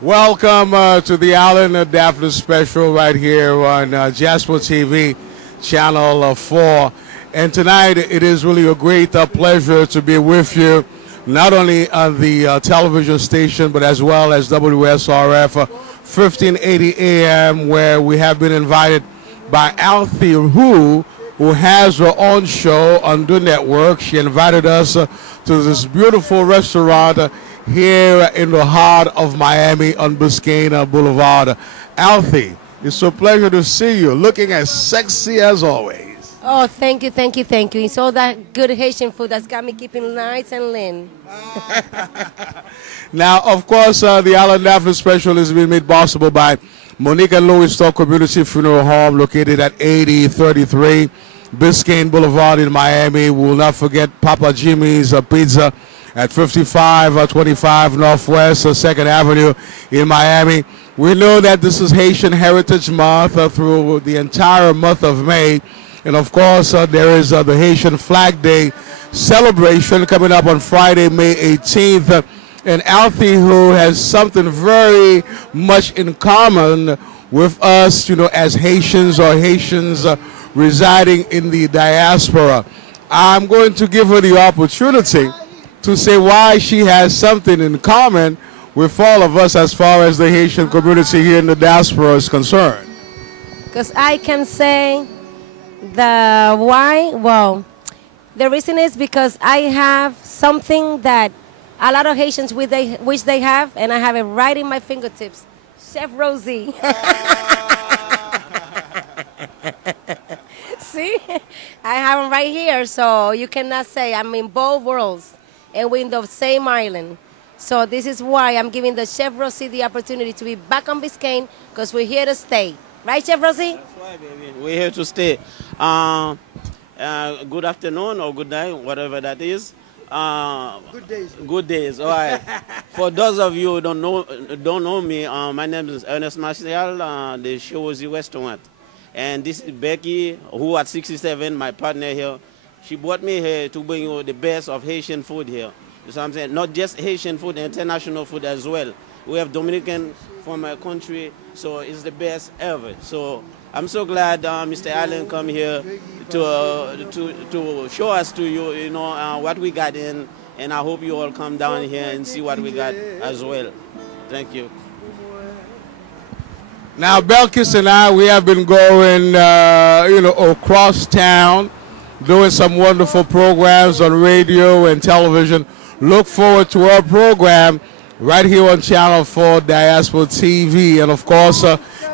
Welcome to the Allen Daphnis Special right here on Diaspo TV, Channel 4. And tonight it is really a great pleasure to be with you, not only on the television station, but as well as WSRF 1580 AM, where we have been invited by Alty Who has her own show on the network. She invited us to this beautiful restaurant here in the heart of Miami on Biscayne Boulevard. Alty, it's a pleasure to see you, looking as sexy as always. Oh, thank you, thank you, thank you. It's all that good Haitian food that's got me keeping nice and lean. Now, of course, the Allen Daphnis Special has been made possible by Monique and Louis Stock Community Funeral Home, located at 8033 Biscayne Boulevard in Miami. We will not forget Papa Jimmy's Pizza at 5525 Northwest 2nd Avenue in Miami. We know that this is Haitian Heritage Month through the entire month of May. And of course, there is the Haitian Flag Day celebration coming up on Friday, May 18th. And Alty Who has something very much in common with us, you know, as Haitians or Haitians residing in the diaspora. I'm going to give her the opportunity to say why she has something in common with all of us as far as the Haitian community here in the diaspora is concerned. Because I can say the why, well, the reason is because I have something that a lot of Haitians wish they have, and I have it right in my fingertips. Chef Rosie. See? I have them right here, so you cannot say I'm in both worlds. And we're in the same island. So this is why I'm giving the Chef Rosie the opportunity to be back on Biscayne, because we're here to stay. Right, Chef Rosie? That's why, baby. We're here to stay. Good afternoon or good night, whatever that is. Good days. Good days, all right. For those of you who don't know me, my name is Ernest Martial. The show is the restaurant. And this is Becky, who at 67, my partner here. She brought me here to bring you the best of Haitian food here. You know what I'm saying? Not just Haitian food, international food as well. We have Dominican from my country, so it's the best ever. So I'm so glad Mr. Allen come here to show us to you, you know, what we got in, and I hope you all come down here and see what we got as well. Thank you. Now, Belkis and I, we have been going, you know, across town, doing some wonderful programs on radio and television. Look forward to our program right here on Channel 4 Diaspo TV, and of course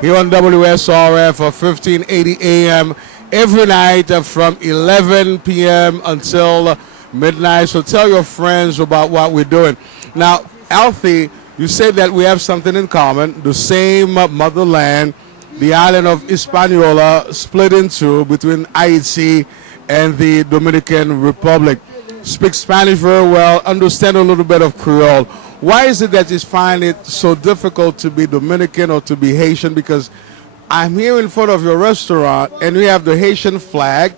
here on WSRF 1580 AM every night from 11 p.m. until midnight. So tell your friends about what we're doing. Now, Alty, you said that we have something in common, the same motherland, the island of Hispaniola, split in two between Haiti and the Dominican Republic. Speak Spanish very well, understand a little bit of Creole. Why is it that you find it so difficult to be Dominican or to be Haitian? Because I'm here in front of your restaurant and we have the Haitian flag,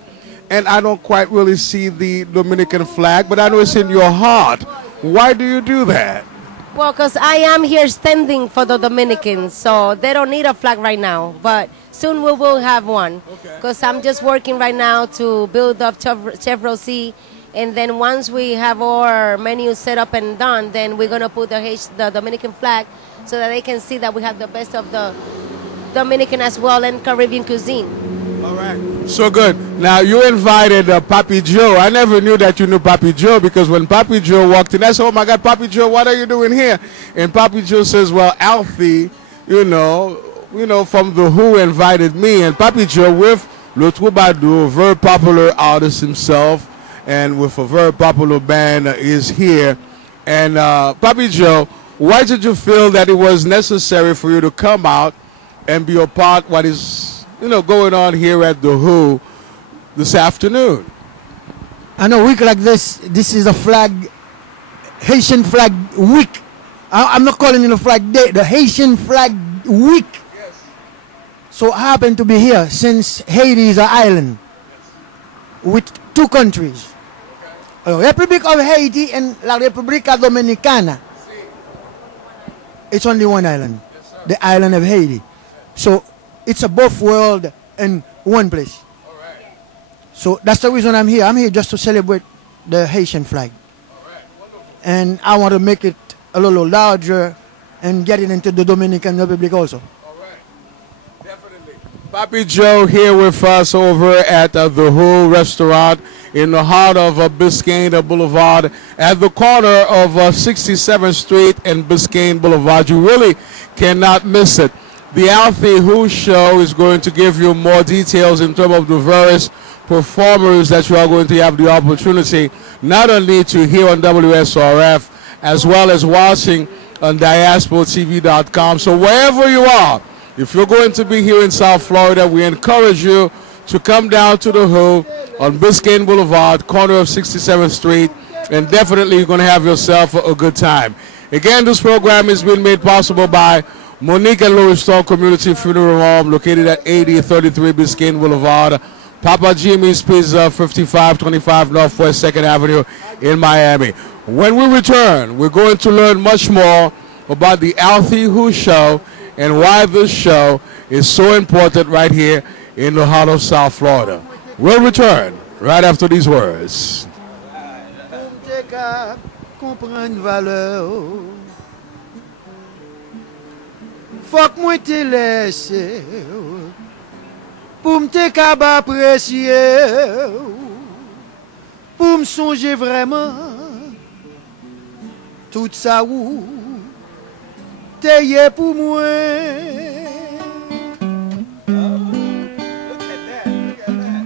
and I don't quite really see the Dominican flag, but I know it's in your heart. Why do you do that? Well, because I am here standing for the Dominicans, so they don't need a flag right now, but soon we will have one. Because I'm just working right now to build up Chef Rosie, and then once we have our menu set up and done, then we're going to put the Dominican flag so that they can see that we have the best of the Dominican as well and Caribbean cuisine. All right. So good. Now, you invited Papi Joe. I never knew that you knew Papi Joe, because when Papi Joe walked in, I said, oh, my God, Papi Joe, what are you doing here? And Papi Joe says, well, Alty, you know, from The Who invited me. And Papi Joe with Le Troubadour, very popular artist himself, and with a very popular band is here. And Papi Joe, why did you feel that it was necessary for you to come out and be a part of what is, you know, going on here at The Who this afternoon? On a week like this is a flag, Haitian flag week. I'm not calling it a flag day, the Haitian flag week. Yes. So I happen to be here since Haiti is an island. with two countries. Republic of Haiti and La República Dominicana. It's only one island, the island of Haiti. So it's a both world in one place. So that's the reason I'm here. I'm here just to celebrate the Haitian flag. And I want to make it a little larger and get it into the Dominican Republic also. Definitely. Papi Joe here with us over at the Who restaurant in the heart of Biscayne Boulevard at the corner of 67th Street and Biscayne Boulevard. You really cannot miss it. The Alty Who show is going to give you more details in terms of the various performers that you are going to have the opportunity not only to hear on WSRF as well as watching on DiaspoTV.com. So wherever you are, if you're going to be here in South Florida, we encourage you to come down to the Who on Biscayne Boulevard, corner of 67th Street, and definitely you're going to have yourself a good time. Again, this program is being made possible by Monique and Louis Stone Community Funeral Home, located at 8033 Biscayne Boulevard, Papa Jimmy's Pizza, 5525 Northwest 2nd Avenue in Miami. When we return, we're going to learn much more about the Alty Who show and why this show is so important right here in the heart of South Florida. We'll return right after these words. Fok mwen te lese pou m'te kaba apresye pou m'sonje vreman tout sa ou te ye pou mwen.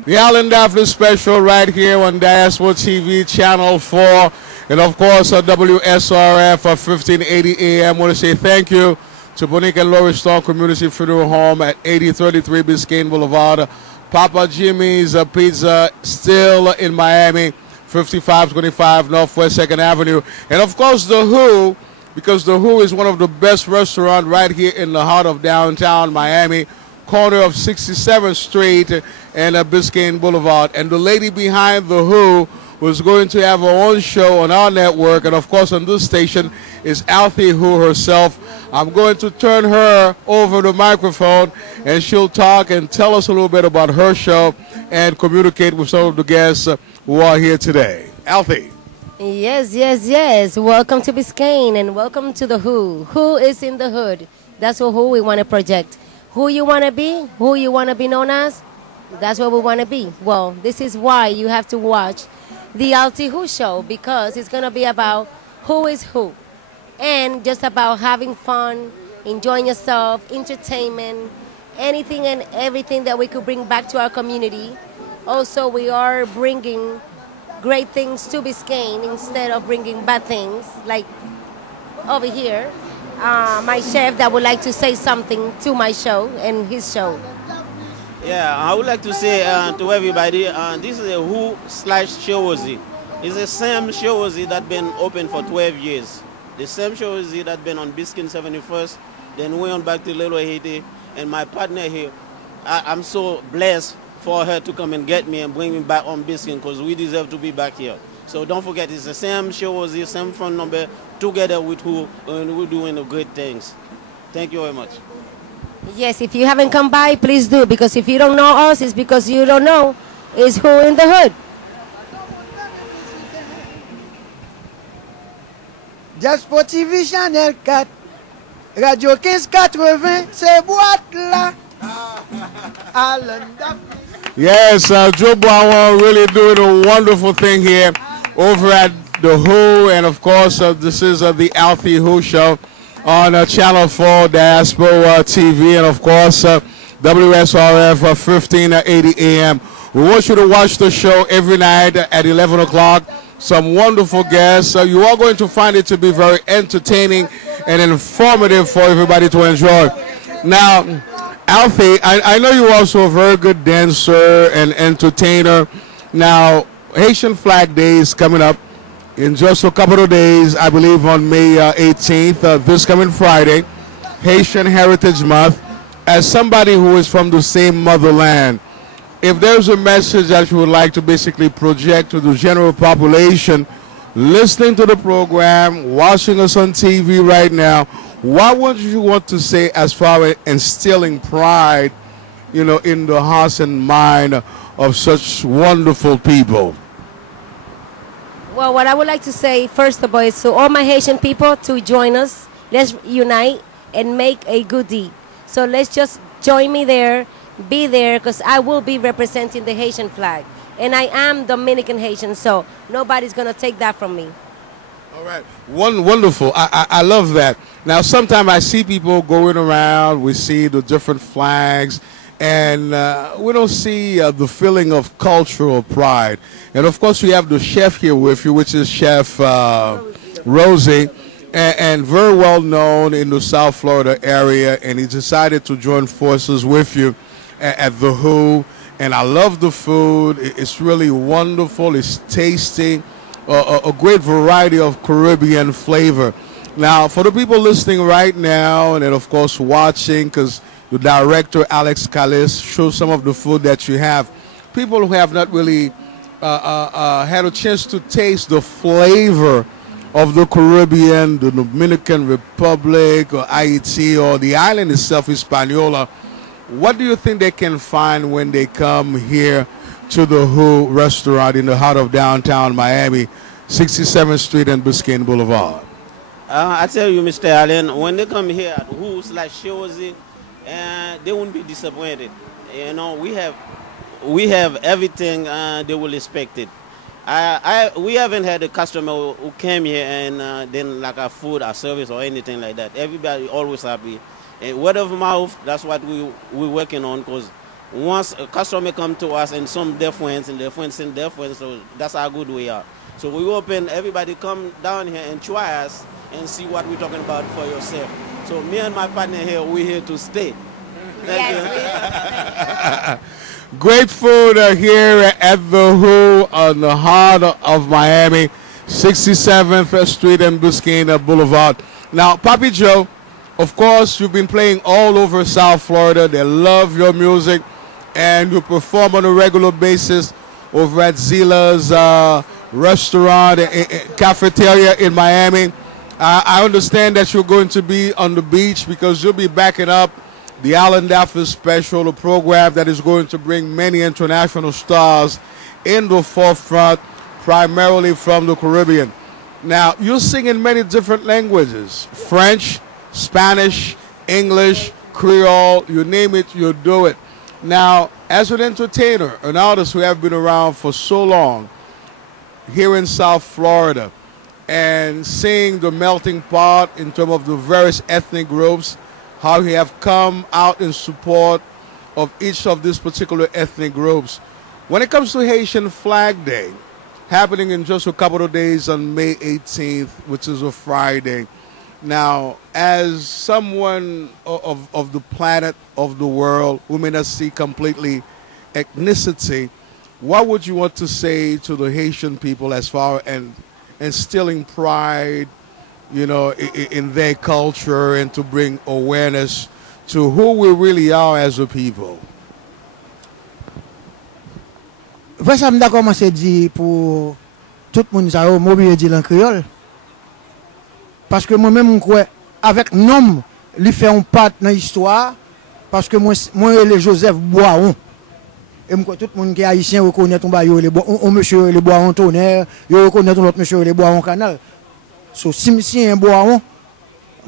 The Hallan Daphnis special right here on Diaspo TV Channel 4 and of course WSRF 1580 AM. I want to say thank you to Monique and Louis Stone Community Funeral Home at 8033 Biscayne Boulevard. Papa Jimmy's Pizza still in Miami, 5525 Northwest 2nd Avenue. And of course the Who, because the Who is one of the best restaurants right here in the heart of downtown Miami, corner of 67th Street and Biscayne Boulevard. And the lady behind the Who was going to have her own show on our network, and of course on this station is Alty Who herself. I'm going to turn her over the microphone and she'll talk and tell us a little bit about her show and communicate with some of the guests who are here today. Alty. Yes, yes, yes. Welcome to Biscayne and welcome to the Who. Who is in the hood? That's who we want to project. Who you want to be, who you want to be known as, that's what we want to be. Well, this is why you have to watch the Alty Who show, because it's going to be about who is who and just about having fun, enjoying yourself, entertainment, anything and everything that we could bring back to our community. Also, we are bringing great things to Biscayne instead of bringing bad things, like over here. My chef that would like to say something to my show and his show. Yeah, I would like to say to everybody, this is a Who/Showozi. It's the same Showozi that's been open for 12 years. The same Showozi that's been on Biscayne 71st, then we on back to Little Haiti, and my partner here, I'm so blessed for her to come and get me and bring me back on Biscayne, because we deserve to be back here. So don't forget, it's the same Showozi, same phone number, together with Who, and we're doing the great things. Thank you very much. Yes, if you haven't come by, please do, because if you don't know us, it's because you don't know is Who in the hood. Diaspo TV Channel 4, Radio 1580, c'est BWAT là. Hallan Daphnis. Yes, Joe Bowen really doing a wonderful thing here over at the Who, and of course this is the Alty Who show on Channel 4 Diaspo TV, and of course WSRF 1580 AM. We want you to watch the show every night at 11 o'clock. Some wonderful guests. You are going to find it to be very entertaining and informative for everybody to enjoy. Now, Alty, I know you're also a very good dancer and entertainer. Now, Haitian Flag Day is coming up in just a couple of days, I believe on May 18th, this coming Friday, Haitian Heritage Month. As somebody who is from the same motherland, if there's a message that you would like to basically project to the general population listening to the program, watching us on TV right now, what would you want to say as far as instilling pride, you know, in the hearts and mind of such wonderful people? Well, what I would like to say, first of all, is to all my Haitian people to join us. Let's unite and make a good deed. So let's just join me there, be there, because I will be representing the Haitian flag. And I am Dominican Haitian, so nobody's going to take that from me. All right. Wonderful. I love that. Now, sometimes I see people going around, we see the different flags, and we don't see the feeling of cultural pride. And, of course, we have the chef here with you, which is Chef Rosie, and very well known in the South Florida area, and he decided to join forces with you at the Who. And I love the food. It's really wonderful. It's tasty. A great variety of Caribbean flavor. Now, for the people listening right now, and then, of course, watching, because the director, Alex Callis, shows some of the food that you have. People who have not really had a chance to taste the flavor of the Caribbean, the Dominican Republic, or Haiti, or the island itself, Hispaniola, what do you think they can find when they come here to the Who restaurant in the heart of downtown Miami, 67th Street and Biscayne Boulevard? I tell you, Mr. Allen, when they come here at Who's like Shozy, they won't be disappointed. You know, we have everything they will expect it. We haven't had a customer who came here and then like our food, our service, or anything like that. Everybody always happy. And word of mouth, that's what we're working on, because once a customer come to us and some their friends and their friends send their friends, so that's how good we are. So we open, everybody come down here and try us and see what we're talking about for yourself. So me and my partner here, we're here to stay. Thank you. Great food here at the Who on the heart of Miami, 67th Street and Biscayne Boulevard. Now, Papi Joe, of course, you've been playing all over South Florida. They love your music, and you perform on a regular basis over at Zila's restaurant, cafeteria in Miami. I understand that you're going to be on the beach because you'll be backing up the HALLAN DAPHNIS Special, a program that is going to bring many international stars in the forefront, primarily from the Caribbean. Now, you sing in many different languages: French, Spanish, English, Creole, you name it, you do it. Now, as an entertainer, an artist who have been around for so long here in South Florida, and seeing the melting pot in terms of the various ethnic groups, how you have come out in support of each of these particular ethnic groups. When it comes to Haitian Flag Day, happening in just a couple of days on May 18th, which is a Friday, now, as someone of the planet, of the world, who may not see completely ethnicity, what would you want to say to the Haitian people as far as instilling pride, you know, in their culture, and to bring awareness to who we really are as a people? Moi, ça m'a commencé à dire pour tout le monde, ça a mobilisé dire en créole. Parce que moi-même, je crois, avec nom, il fait un pas dans l'histoire, parce que moi, le Joseph Boiron. Et moi, tout le monde qui est haïtien reconnaît un monsieur le Boiron Tonnerre, il reconnaît un autre monsieur le Boiron Canal. So, si un Boiron,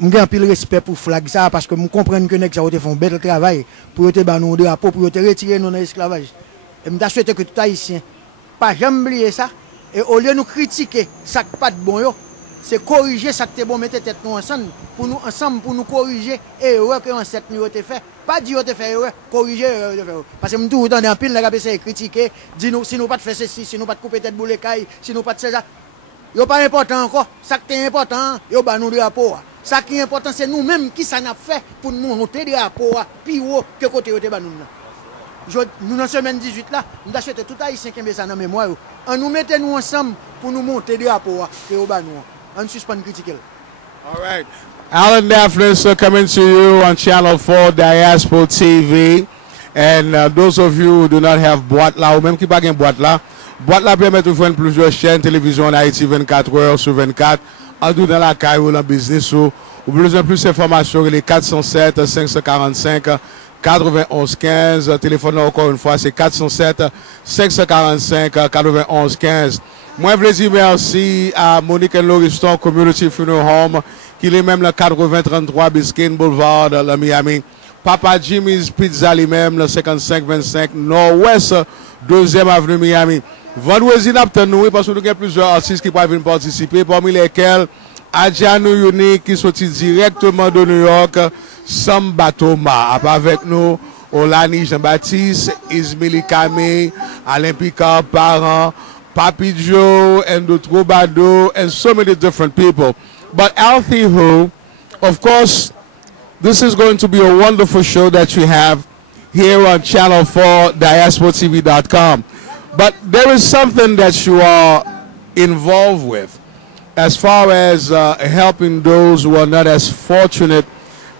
j'ai un peu de respect pour flag ça, parce que je comprends que nous avons fait un bel travail pour te battre nos drapeaux, pour te retirer nos esclavages. Et je souhaite que tout haïtien, pas jamais oublier ça, et au lieu de nous critiquer, ça pas de bon, c'est corriger ça que t'es bon, mettre tête nous ensemble pour nous corriger erreur que ancêtre nous ont fait. Pas dire te faire erreur, corriger erreur. Parce que nous tout dans un pile la essayer critiquer, dire nous si nous pas faire ceci, si nous pas couper tête boule caille, si nous pas faire ça. Yo pas important encore, ça qui est important, yo ba nous drapeau. Ça qui est important c'est nous-mêmes qui ça n'a fait pour nous monter drapeau puis haut que côté yo te ba nous. Nous dans semaine 18 là, nous achète tout haïtien qui met ça dans mémoire. On nous mettez nous ensemble pour nous monter drapeau que yo ba nous. On suspend critiquer. All right. HALLAN DAPHNIS coming to you on Channel 4 Diaspo TV. And those of you who do not have BWAT là, ou même qui pas gen BWAT là permet de faire plusieurs chaînes télévision en Haïti 24 heures sur 24. En tout dans la caille ou dans le business ou besoin de plus d'informations, les 407 545 91 15. Téléphone encore une fois, c'est 407 545 91 15. Moi, je veux dire merci à Monique and Lauriston Community Funeral Home, qui est même le 8033 Biscayne Boulevard, le Miami. Papa Jimmy's Pizza, lui-même, le 5525 Nord-Ouest, 2e Avenue Miami. Vendredi, nous parce que nous avons plusieurs artistes qui peuvent venir participer, parmi lesquels Adjanou Yuni qui sortit directement de New York, Samba Thomas, avec nous, Olani Jean-Baptiste, Ismili Kame, Alain Picard, Parent, Papi Joe, and the Troubado, and so many different people. But Alty Who, of course, this is going to be a wonderful show that you have here on Channel 4, DiaspoTV.com. But there is something that you are involved with as far as helping those who are not as fortunate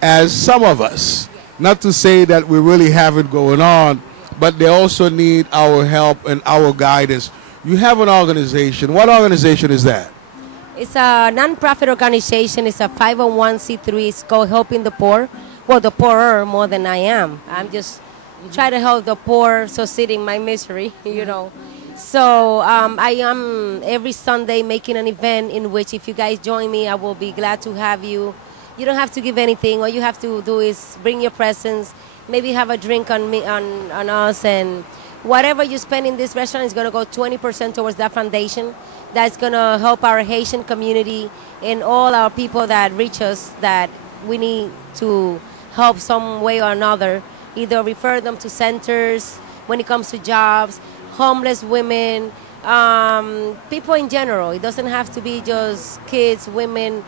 as some of us. Not to say that we really have it going on, but they also need our help and our guidance. You have an organization. What organization is that? It's a non-profit organization. It's a 501c3. It's called Helping the Poor. Well, the poorer more than I am. I'm just trying to help the poor succeeding my misery, you know. So I am every Sunday making an event in which if you guys join me, I will be glad to have you. You don't have to give anything. All you have to do is bring your presence, maybe have a drink on me, on us, and whatever you spend in this restaurant is going to go 20% towards that foundation. That's going to help our Haitian community and all our people that reach us that we need to help some way or another. Either refer them to centers when it comes to jobs, homeless women, people in general. It doesn't have to be just kids, women.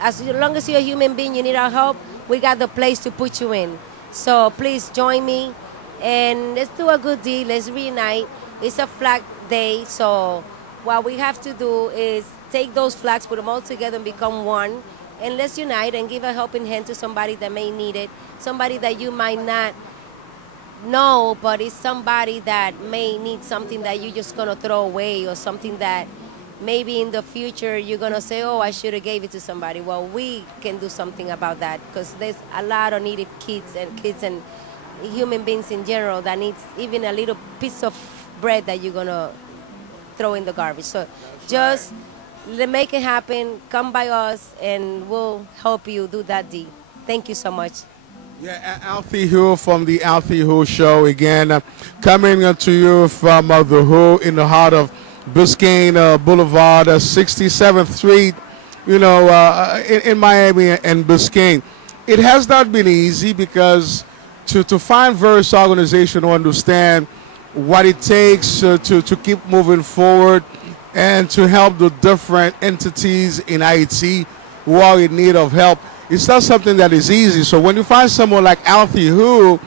As long as you're a human being, you need our help, we got the place to put you in. So please join me and let's do a good deed. Let's reunite. It's a flag day, so what we have to do is take those flags, put them all together and become one. And let's unite and give a helping hand to somebody that may need it, somebody that you might not know, but it's somebody that may need something that you're just going to throw away or something that maybe in the future you're going to say, oh, I should have gave it to somebody. Well, we can do something about that because there's a lot of needy kids and human beings in general that needs even a little piece of bread that you're going to throw in the garbage. So just make it happen. Come by us, and we'll help you do that deed. Thank you so much. Yeah, Alty Who from the Alty Who Show again, coming to you from the Who in the heart of Biscayne Boulevard, 67th Street, you know, in Miami and Biscayne. It has not been easy because to find various organizations who understand what it takes to keep moving forward and to help the different entities in Haiti who are in need of help. It's not something that is easy. So when you find someone like Alty Who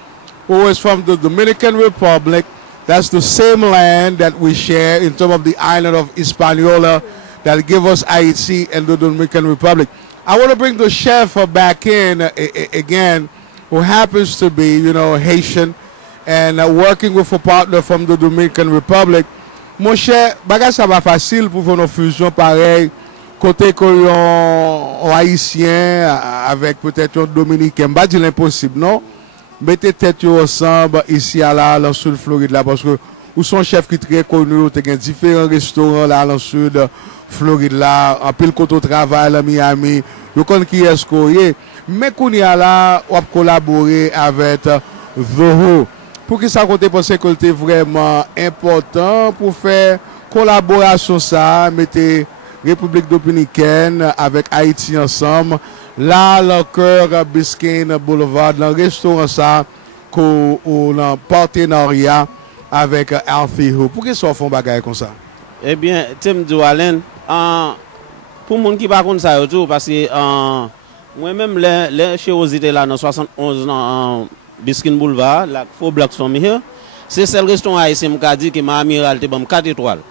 is from the Dominican Republic, that's the same land that we share in terms of the island of Hispaniola that give us Haiti and the Dominican Republic. I want to bring the chef back in again, who happens to be, you know, Haitian and working with a partner from the Dominican Republic. Mon cher, bagage ça va facile pour faire une fusion pareil, côté qu'on haïtien avec peut-être un dominicain, pas dire l'impossible, non? Mettez tête ensemble ici à la dans le sud Floride là parce que où sont chef qui très connu, tu as différents restaurants là dans le sud Floride là, en pile côté travail à Miami, vous connaissez qui est-ce qu'on est, mais qu'on y a là, on collaborer avec The Who. Pour que ça compte penser que c'est vraiment important pour faire collaboration ça, mettez République Dominicaine avec Haïti ensemble, là le cœur Biscayne Boulevard, dans le restaurant ça, qu'on a en partenariat avec Alty Who. Pour que ça font bagaille comme ça? Eh bien, Tim Doualen, pour les gens qui ne connaissent pas ça, parce que moi-même, les choses étaient là dans 71 ans. Biscayne Boulevard, like 4 blocks from here. C'est le restaurant haïtien qui a dit que Miami a 4 étoiles.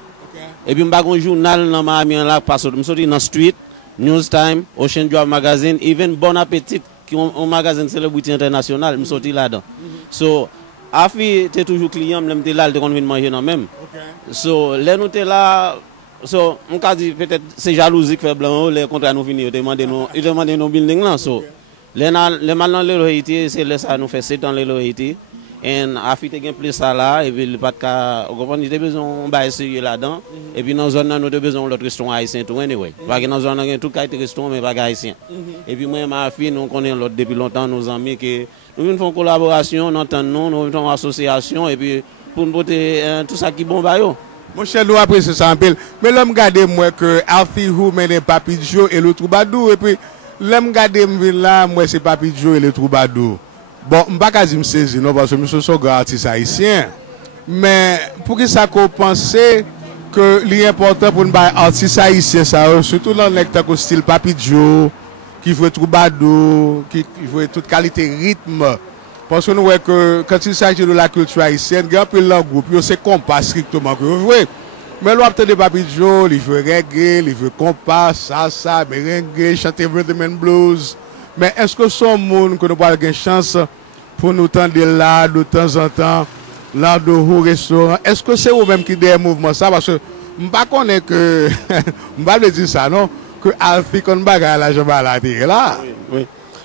Et puis, je vais un journal dans Miami, parce que je suis dans Street, News Time, Ocean Drive Magazine, even Bon Appetit, qui est un magazine célébrité international, je suis là-dedans. So, Alfie était toujours client, même t'es là, il te convient de manger non même. So, là nous t'es là, so, on a dit peut-être c'est jalousie qui fait blanc, les contrats nous finissent, ils demandent nos buildings là, so. Les maintenant les loyautés, c'est là ça nous fait 7 ans les loyautés. Et Alfie te gagne plus ça là, et puis le pas de cas, on comprend, il a besoin de essayer là-dedans, et puis dans la zone nous avons besoin de l'autre restaurant haïtien tout anyway. Parce que dans la zone nous avons tout qualité restaurant, mais pas haïtien. Et puis moi et ma fille, nous connaissons l'autre depuis longtemps, nos amis, que nous faisons collaboration, nous entendons, nous faisons association, et puis pour nous porter tout ça qui est bon, bah yo. Mon cher, nous apprécions ça un peu. Mais l'homme garde moi que Alty Who mène Papi Joe et le troubadour, et puis l'homme garde là, moi c'est Papi Joe et le troubadour. Bon, je ne vais pas dire saisi, non, parce que je suis un grand artiste haïtien. Mais pour que ça qu'on pense que l'important pour nous artiste haïtien, surtout dans le style Papi Joe, qui veut troubadour, qui veut toute qualité rythme. Parce que nous voyons que quand il s'agit de la culture haïtienne, il y a un peu de groupe, c'est compas strictement que vous voyez. Mais l'on obtient des Papi Joe, il veut reggae, il veut compas, salsa, merengue, chanter rhythm and blues. Mais est-ce que son monde que nous avons une chance pour nous tendre là de temps en temps, là de haut restaurant? Est-ce que c'est vous-même qui avez un mouvement ça? Parce que je ne connais que, je ne vais pas dire ça, non? Que Alfie, qu'on bagaille la jambe à la terre là.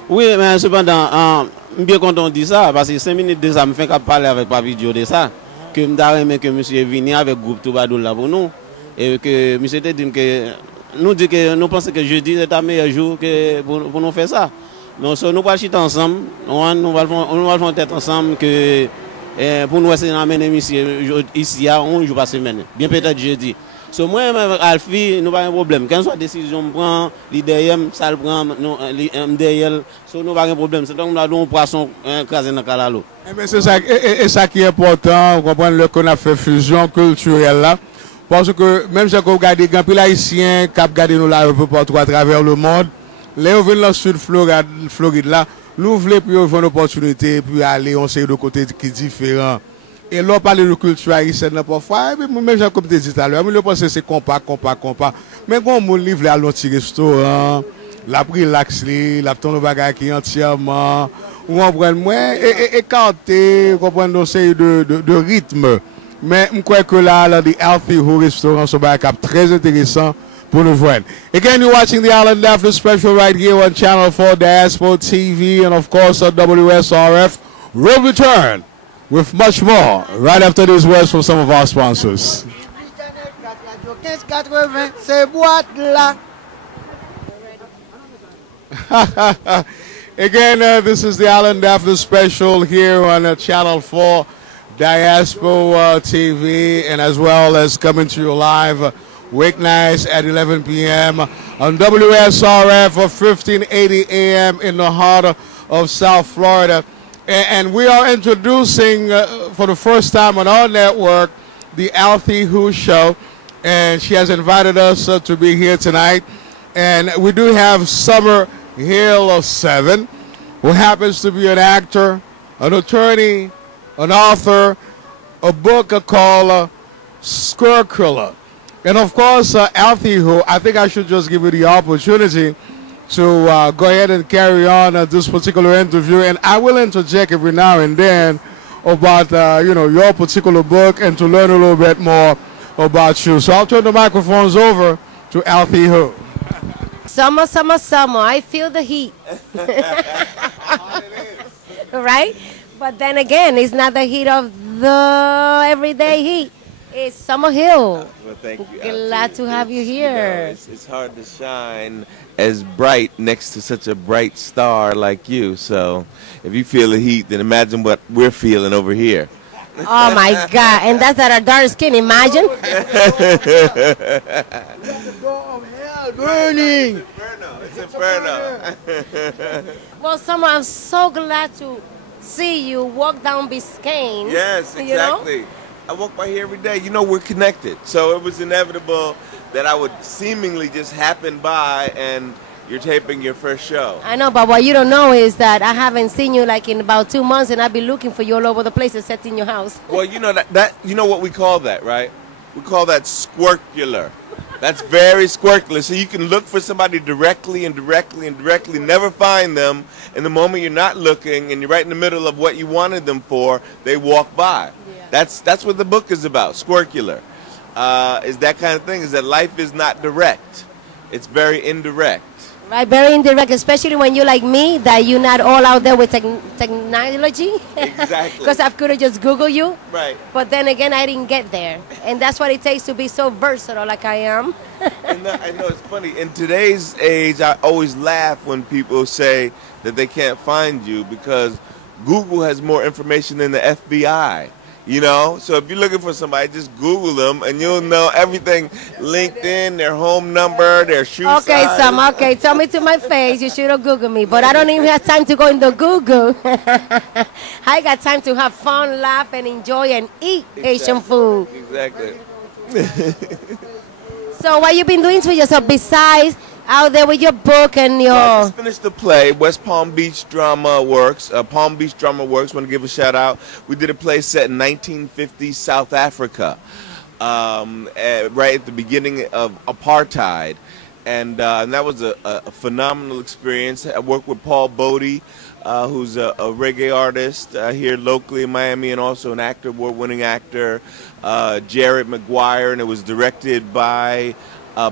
Oui, mais cependant, je suis bien content de dire ça, parce que 5 minutes de ça, je me fais parler avec Papi Joe de ça, que je me que monsieur est venu avec le groupe Troubadour là pour nous, et que monsieur te dit que nous pensons que jeudi est un meilleur jour pour nous faire ça. Donc, nous allons chiter ensemble, nous allons faire tête ensemble que pour nous essayer d'amener ici à 1 jour par semaine, bien peut-être jeudi. So, moi, avec Alfie, nous n'avons pas de problème. Quand soit décision prend, l'idée, ça le prend, derrière, so, nous n'avons pas de problème. C'est donc nous avons un poisson crasé dans le calalo. C'est ça, et ça qui est important, vous comprenez qu'on a fait fusion culturelle là. Parce que même si on regarde les gens haïtiens qui regardent nous là un peu partout à travers le monde, là on vient dans le sud Floride là, nous voulons plus avoir une opportunité puis aller on sait de côté qui est différent. Et là on parle de culture haïtienne parfois, et puis même comme tu dis tout à l'heure, je pense que c'est compas. Mais quand on livre à l'autre restaurant, la relax, la ton bagage qui est entièrement, on prend moins écarté, on prend de rythme. Mais je crois que là, the Alty Who restaurant, c'est très intéressant pour nous voir. Again, you're watching the Hallan Daphnis Special right here on Channel 4 Diaspo TV, and of course on WSRF. We'll return with much more right after these words from some of our sponsors. Again, this is the Hallan Daphnis Special here on Channel 4 Diaspo TV, and as well as coming to you live weeknights at 11 p.m. on WSRF of 1580 AM in the heart of South Florida. And we are introducing for the first time on our network the Alty Who show, and she has invited us to be here tonight. And we do have Summer Hill of 7, who happens to be an actor, an attorney, an author, a book called Squirrel. And of course, Alty Who, I think I should just give you the opportunity to go ahead and carry on this particular interview. And I will interject every now and then about, your particular book and to learn a little bit more about you. So I'll turn the microphones over to Alty Who. Summer, summer, summer. I feel the heat. Right? But then again, it's not the heat of the everyday heat. It's Summer Hill. Well, thank you. Glad to have you here. It's hard to shine as bright next to such a bright star like you. So if you feel the heat, then imagine what we're feeling over here. Oh my God! And that's at our dark skin. Imagine. Burning. It's inferno. Well, Summer, I'm so glad to see you walk down Biscayne. Yes, exactly. You know? I walk by here every day. You know, we're connected. So it was inevitable that I would seemingly just happen by and you're taping your first show. I know, but what you don't know is that I haven't seen you like in about 2 months, and I've been looking for you all over the place except in your house. Well, you know that you know what we call that, right? We call that squircular. That's very squircly. So you can look for somebody directly and directly and directly, never find them. And the moment you're not looking and you're right in the middle of what you wanted them for, they walk by. Yeah. That's what the book is about, squircular. Is that kind of thing, is that life is not direct. It's very indirect. Right, very indirect, especially when you're like me, that you're not all out there with technology. Exactly. Because I could have just Googled you. Right. But then again, I didn't get there. And that's what it takes to be so versatile like I am. And I know it's funny. In today's age, I always laugh when people say that they can't find you because Google has more information than the FBI. You know, so if you're looking for somebody, just Google them and you'll know everything. LinkedIn, their home number, their shoe size. Okay, Sam, okay, tell me to my face, you should have Googled me, but I don't even have time to go into Google. I got time to have fun, laugh, and enjoy and eat Asian food. Exactly. So what you been doing to yourself besides out there with your book and your... I just finished the play, West Palm Beach Drama Works. Palm Beach Drama Works, want to give a shout out. We did a play set in 1950 South Africa, right at the beginning of apartheid. And that was a phenomenal experience. I worked with Paul Bodie, who's a reggae artist here locally in Miami and also an actor, award-winning actor, Jared McGuire, and it was directed by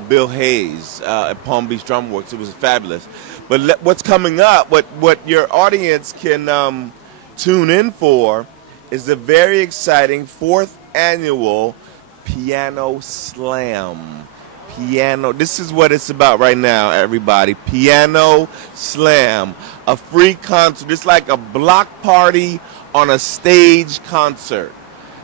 Bill Hayes at Palm Beach Drama Works. It was fabulous. But what's coming up, what your audience can tune in for, is the very exciting 4th annual Piano Slam. This is what it's about right now, everybody. Piano Slam, a free concert. It's like a block party on a stage concert.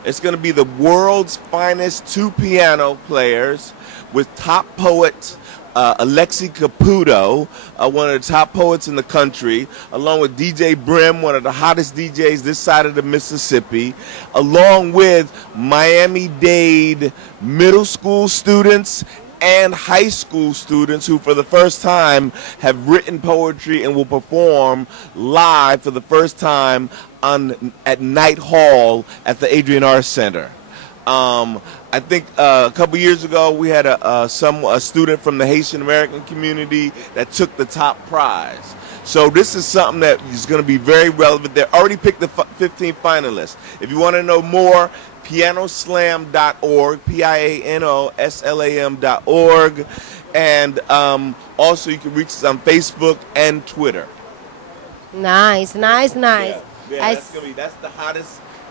It's going to be the world's finest 2 piano players with top poet Alexi Caputo, one of the top poets in the country, along with DJ Brim, one of the hottest DJs this side of the Mississippi, along with Miami-Dade middle school students and high school students who for the first time have written poetry and will perform live for the first time at Night Hall at the Adrian R. Center. I think a couple years ago we had a student from the Haitian American community that took the top prize. So this is something that is going to be very relevant. They already picked the 15 finalists. If you want to know more, pianoslam.org, pianoslam.org, and also you can reach us on Facebook and Twitter. Nice. Yeah,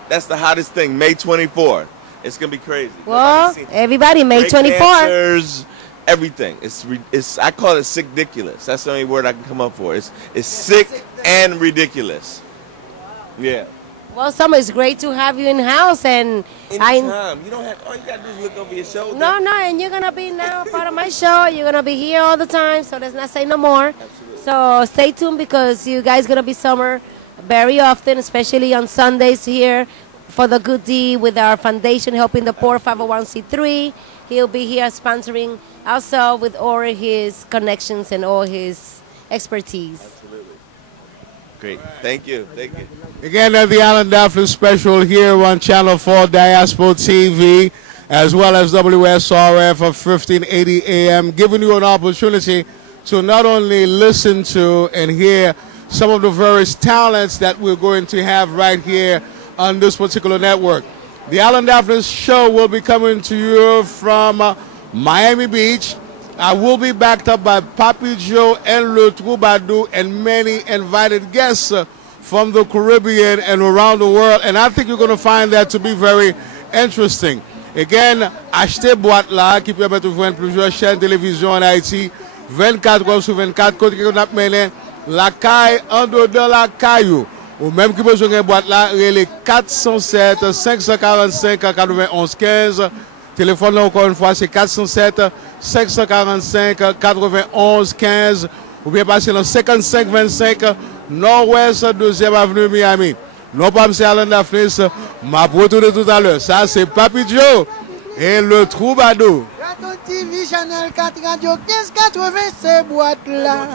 that's the hottest thing. May 24th. It's gonna be crazy. Well, everybody, May 24th. Everything. It's I call it sick-diculous. That's the only word I can come up for. It's sick and ridiculous. Yeah. Well, Summer, it's great to have you in house, and anytime. You don't have. All you gotta do is look over your shoulder. No, and you're gonna be now part of my show. You're gonna be here all the time, so let's not say no more. Absolutely. So stay tuned because you guys gonna be Summer very often, especially on Sundays here for the good deed with our foundation helping the poor 501c3. He'll be here sponsoring also with all his connections and all his expertise. Absolutely. Great. Thank you. Thank you. Again, the Allan Daphnis Special here on Channel 4 Diaspo TV, as well as WSRF of 1580 AM, giving you an opportunity to not only listen to and hear some of the various talents that we're going to have right here on this particular network. The Allan Daphnis Show will be coming to you from Miami Beach. I will be backed up by Papi Joe and Le Troubadour and many invited guests from the Caribbean and around the world. And I think you're going to find that to be very interesting. Again, achetez BWAT là qui permet de voir plusieurs chaînes de télévision en Haïti 24 heures sur 24 côté qu'on a mené la caille en dedans la caillou. Ou même qui besoin de boîte là, les 407 545 91 15. Téléphone là encore une fois c'est 407 545 91 15. Ou bien passer dans 5525 Nord-Ouest 2e Avenue Miami. Non pas M. Allan Daphnis, m'a retourné tout à l'heure. Ça c'est Papi Joe et le Troubadour. TV Channel 4 Radio 1580 c'est boîte là.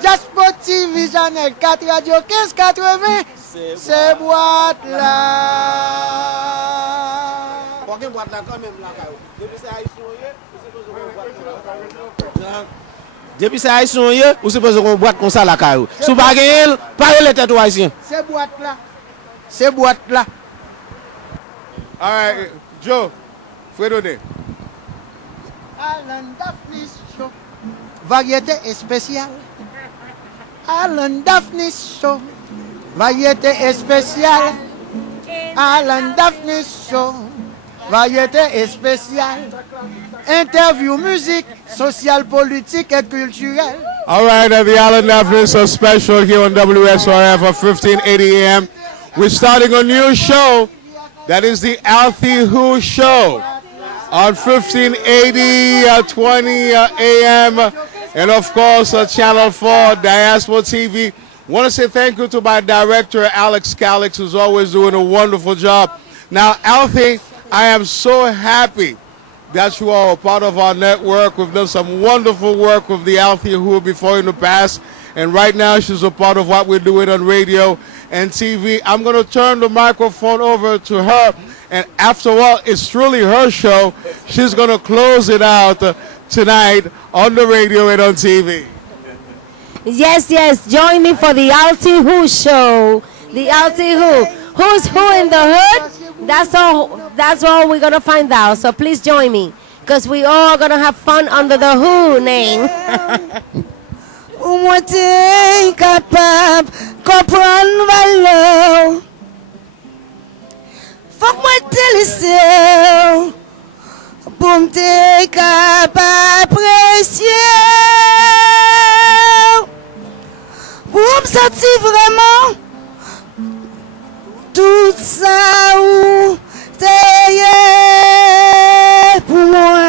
Diaspo TV Channel 4 Radio 1580 c'est boîte là. Wagen boîte là quand même là. Depuis ça ils sont hier, depuis ça ils sont hier, ou suppose qu'on boîte comme ça la caillou. Sous bagel, pas les têtes haïtiens. Ces boîtes là. Ces boîtes là. All right, Joe, Fredonné. Hallan Daphnis Show. Variété spéciale. Hallan Daphnis Show. Variété spéciale. Hallan Daphnis Show. Variété spéciale. Interview, musique, sociale, politique et culturelle. All right, the Hallan Daphnis special here on WSRF at 1580 AM. We're starting a new show. That is the Alty Who show on 1580, 20 AM. And of course, Channel 4, Diaspo TV. Want to say thank you to my director, Alex Calix, who's always doing a wonderful job. Now, Alty, I am so happy that you are a part of our network. We've done some wonderful work with the Alty Who before in the past. And right now, she's a part of what we're doing on radio and TV. I'm going to turn the microphone over to her. And after all, it's truly her show. She's going to close it out tonight on the radio and on TV. Yes, yes. Join me for the Alty Who show. The Alty Who. Who's who in the hood? That's all we're going to find out. So please join me, because we all going to have fun under the Who name. Moi t'es capable comprendre valeur. Faut que moi te laisser pour m'être capable apprécier. Pour me sentir vraiment tout ça où t'es pour moi.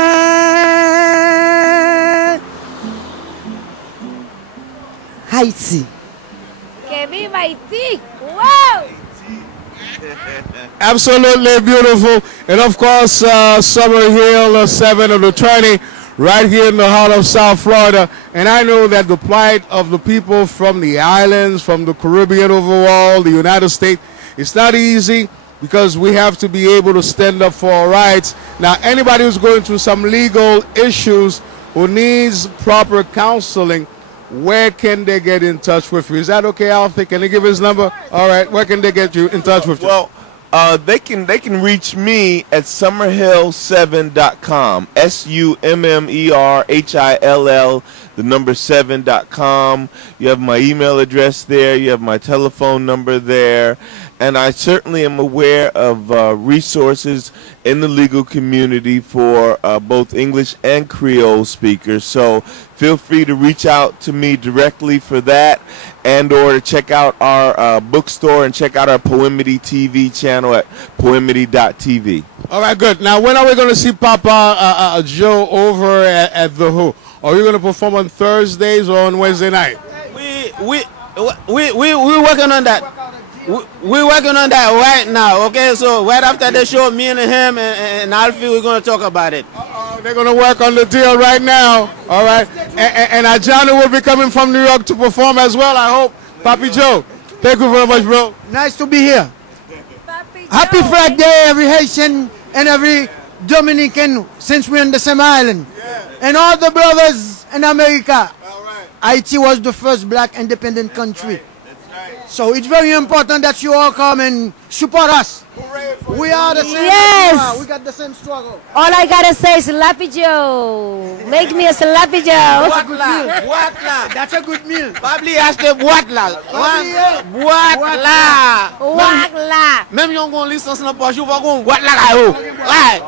Haiti. Que viva Haiti! Wow! Absolutely beautiful. And of course, Summer Hill, 7 of the 20, right here in the heart of South Florida. And I know that the plight of the people from the islands, from the Caribbean overall, the United States, it's not easy, because we have to be able to stand up for our rights. Now, anybody who's going through some legal issues, who needs proper counseling, where can they get in touch with you? Is that okay, Alty? Can they give his number? All right, where can they get you in touch with you? Well, they can reach me at summerhill7.com. SUMMERHILL, the number 7.com. You have my email address there. You have my telephone number there. And I certainly am aware of resources in the legal community for both English and Creole speakers. So feel free to reach out to me directly for that, and or to check out our bookstore and check out our Poemity TV channel at poemity.tv. All right, good. Now, when are we going to see Papa Joe over at The Who? Are you going to perform on Thursdays or on Wednesday night? We working on that. We're working on that right now, okay? So right after the show, me and him and Alfie, we're going to talk about it. They're going to work on the deal right now, all right? And Ajana will be coming from New York to perform as well, I hope. Papi Joe, thank you very much, bro. Nice to be here. Happy Flag Day, every Haitian and every Dominican, since we're on the same island. Yeah. And all the brothers in America. All right. Haiti was the first black independent country. So it's very important that you all come and support us. We are the same. Yes. We got the same struggle. All I gotta say is Slappy Joe. Make me a Slappy Joe. Boîte là. That's a good meal. Pabli acheter boîte là. Boîte là. Walk la. Même yon gon licence nan poche, yon va gon boîte là. Ouais.